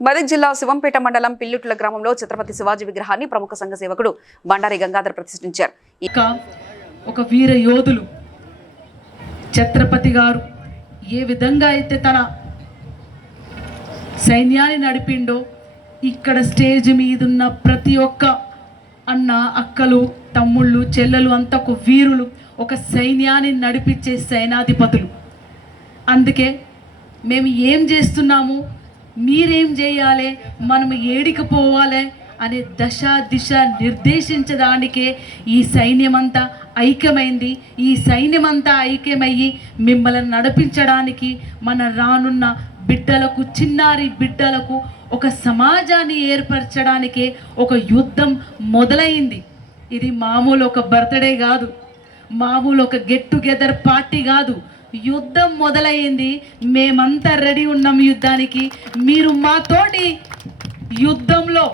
మెదక్ జిల్లా శివంపేట మండలం పిల్లుట్ల గ్రామంలో ఛత్రపతి శివాజీ విగ్రహాన్ని ప్రముఖ సంఘ సేవకుడు బండారి గంగాధర్ ప్రతిష్ఠించారు. ఒక వీర యోధులు ఛత్రపతి గారు ఏ విధంగా అయితే తన సైన్యాన్ని నడిపిండో ఇక్కడ స్టేజ్ మీదున్న ప్రతి ఒక్క అన్న, అక్కలు, తమ్ముళ్ళు, చెల్లెలు అంతా ఒక వీరులు, ఒక సైన్యాన్ని నడిపించే సేనాధిపతులు. అందుకే మేము ఏం చేస్తున్నాము, మీరేం చేయాలి, మనం ఏడికి పోవాలి అనే దశ దిశ నిర్దేశించడానికే ఈ సైన్యమంతా ఐక్యమైంది. ఈ సైన్యమంతా ఐక్యమయ్యి మిమ్మల్ని నడిపించడానికి, మన రానున్న బిడ్డలకు, చిన్నారి బిడ్డలకు ఒక సమాజాన్ని ఏర్పరచడానికే ఒక యుద్ధం మొదలైంది. ఇది మామూలు ఒక బర్త్డే కాదు, మామూలు ఒక గెట్ టుగెదర్ పార్టీ కాదు. యుద్ధం మొదలైంది. మేమంతా రెడీ ఉన్నాం యుద్ధానికి. మీరు మాతోటి యుద్ధంలో